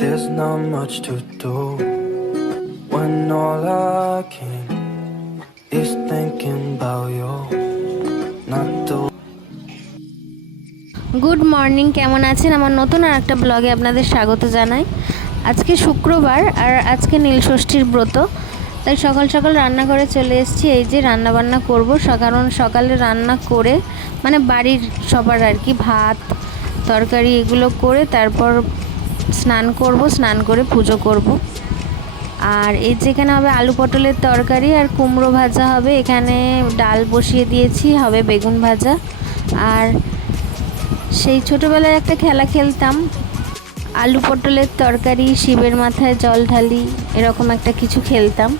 There's not much to do when all I can is thinking about you. Not to good morning, কেমন আছেন? আমার নতুন আর একটা ব্লগে আপনাদের স্বাগত জানাই। আজকে শুক্রবার আর আজকে নীলষষ্ঠীর ব্রত, তাই সকাল সকাল রান্না করে চলে এসেছি। এই যে রান্না বান্না করবো, কারণ সকালে রান্না করে মানে বাড়ির সবার আর কি ভাত তরকারি এগুলো করে তারপর স্নান করব, স্নান করে পুজো করব। আর এই যেখানে হবে আলু পটলের তরকারি আর কুমড়ো ভাজা হবে, এখানে ডাল বসিয়ে দিয়েছি, হবে বেগুন ভাজা। আর সেই ছোটোবেলায় একটা খেলা খেলতাম, আলু পটলের তরকারি শিবের মাথায় জল ঢালি, এরকম একটা কিছু খেলতাম।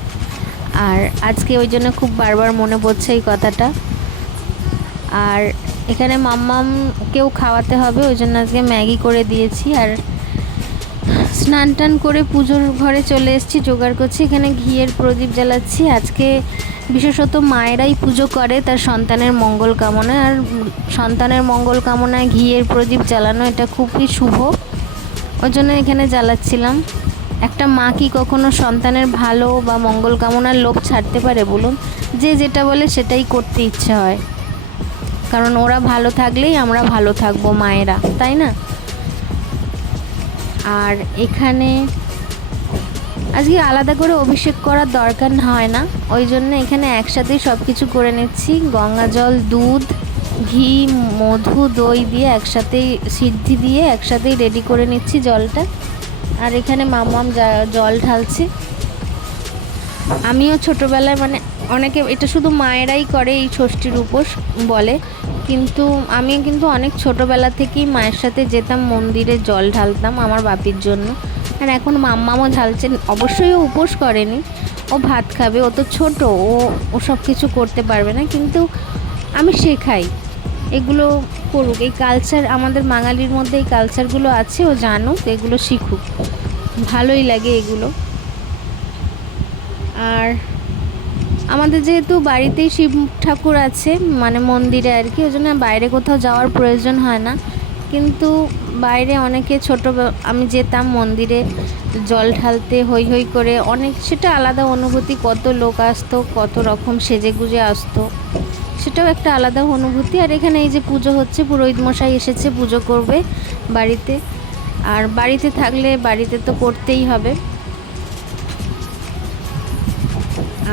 আর আজকে ওই জন্য খুব বারবার মনে পড়ছে এই কথাটা। আর এখানে মাম্মামকেও খাওয়াতে হবে, ওই জন্য আজকে ম্যাগি করে দিয়েছি। আর স্নান টান করে পুজোর ঘরে চলে এসেছি, জোগাড় করছি। এখানে ঘিয়ের প্রদীপ জ্বালাচ্ছি। আজকে বিশেষত মায়েরাই পুজো করে তার সন্তানের মঙ্গল কামনায়, আর সন্তানের মঙ্গল কামনায় ঘিয়ের প্রদীপ জ্বালানো এটা খুবই শুভ, ওই জন্য এখানে জ্বালাচ্ছিলাম। একটা মা কি কখনো সন্তানের ভালো বা মঙ্গল কামনার লোভ ছাড়তে পারে বলুন? যে যেটা বলে সেটাই করতে ইচ্ছে হয়, কারণ ওরা ভালো থাকলেই আমরা ভালো থাকবো, মায়েরা, তাই না? আর এখানে আজকে আলাদা করে অভিষেক করার দরকার হয় না, ওই জন্য এখানে একসাথেই সব কিছু করে নিচ্ছি। গঙ্গা জল, দুধ, ঘি, মধু, দই দিয়ে একসাথেই সিদ্ধি দিয়ে একসাথেই রেডি করে নিচ্ছি জলটা। আর এখানে মাম্মাম জল ঢালছে। আমিও ছোটোবেলায় মানে অনেকে এটা শুধু মায়েরাই করে এই ষষ্ঠীর উপোস বলে, কিন্তু আমি কিন্তু অনেক ছোটোবেলা থেকেই মায়ের সাথে যেতাম মন্দিরে, জল ঢালতাম আমার বাপির জন্য। আর এখন মাম্মামও ঢালছেন, অবশ্যই ও উপোস করেনি, ও ভাত খাবে, ও তো ছোটো, ও সব কিছু করতে পারবে না, কিন্তু আমি শেখাই এগুলো করুক। এই কালচার আমাদের বাঙালির মধ্যে, এই কালচারগুলো আছে, ও জানুক, এগুলো শিখুক, ভালোই লাগে এগুলো। আর আমাদের যেহেতু বাড়িতেই শিব ঠাকুর আছে মানে মন্দিরে আর কি, ওই জন্য বাইরে কোথাও যাওয়ার প্রয়োজন হয় না। কিন্তু বাইরে অনেকে আমি যেতাম মন্দিরে জল ঢালতে, হই হই করে, অনেক সেটা আলাদা অনুভূতি। কত লোক আসতো, কত রকম সেজে গুজে আসতো, সেটাও একটা আলাদা অনুভূতি। আর এখানে এই যে পুজো হচ্ছে, পুরোহিত মশাই এসেছে, পুজো করবে বাড়িতে। আর বাড়িতে থাকলে বাড়িতে তো করতেই হবে।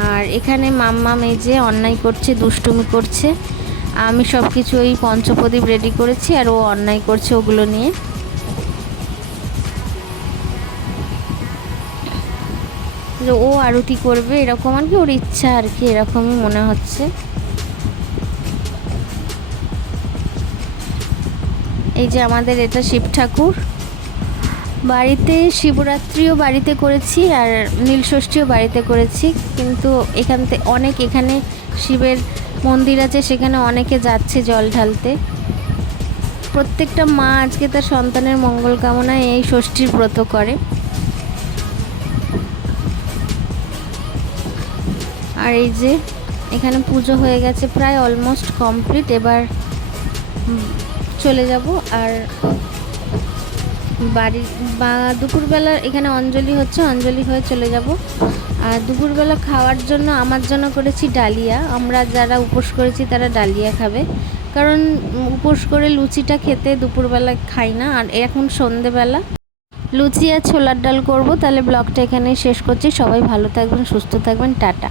আর এখানে মাম্মাম এই যে অন্যায় করছে, দুষ্টুমি করছে। আমি সব কিছু ওই পঞ্চপ্রদীপ রেডি করেছি, আর ও অন্যায় করছে ওগুলো নিয়ে। ও আরতি করবে এরকম আর কি, ওর ইচ্ছা আর কি, এরকমই মনে হচ্ছে। এই যে আমাদের এটা শিব ঠাকুর, বাড়িতে শিবরাত্রিও বাড়িতে করেছি আর নীলষষ্ঠীও বাড়িতে করেছি, কিন্তু এখানে শিবের মন্দির আছে, সেখানে অনেকে যাচ্ছে জল ঢালতে। প্রত্যেকটা মা আজকে তার সন্তানের মঙ্গল কামনায় এই ষষ্ঠীর ব্রত করে। আর এই যে এখানে পুজো হয়ে গেছে, প্রায় অলমোস্ট কমপ্লিট। এবার চলে যাব। আর দুপুরবেলা এখানে অঞ্জলি হচ্ছে, অঞ্জলি হয়ে চলে যাব। আর দুপুরবেলা খাওয়ার জন্য আমার জন্য করেছি ডালিয়া। আমরা যারা উপোস করেছি তারা ডালিয়া খাবে, কারণ উপোস করে লুচিটা খেতে দুপুরবেলা খাই না। আর এখন সন্ধেবেলা লুচি আর ছোলার ডাল করব। তাহলে ব্লগটা এখানেই শেষ করছি। সবাই ভালো থাকবেন, সুস্থ থাকবেন, টাটা।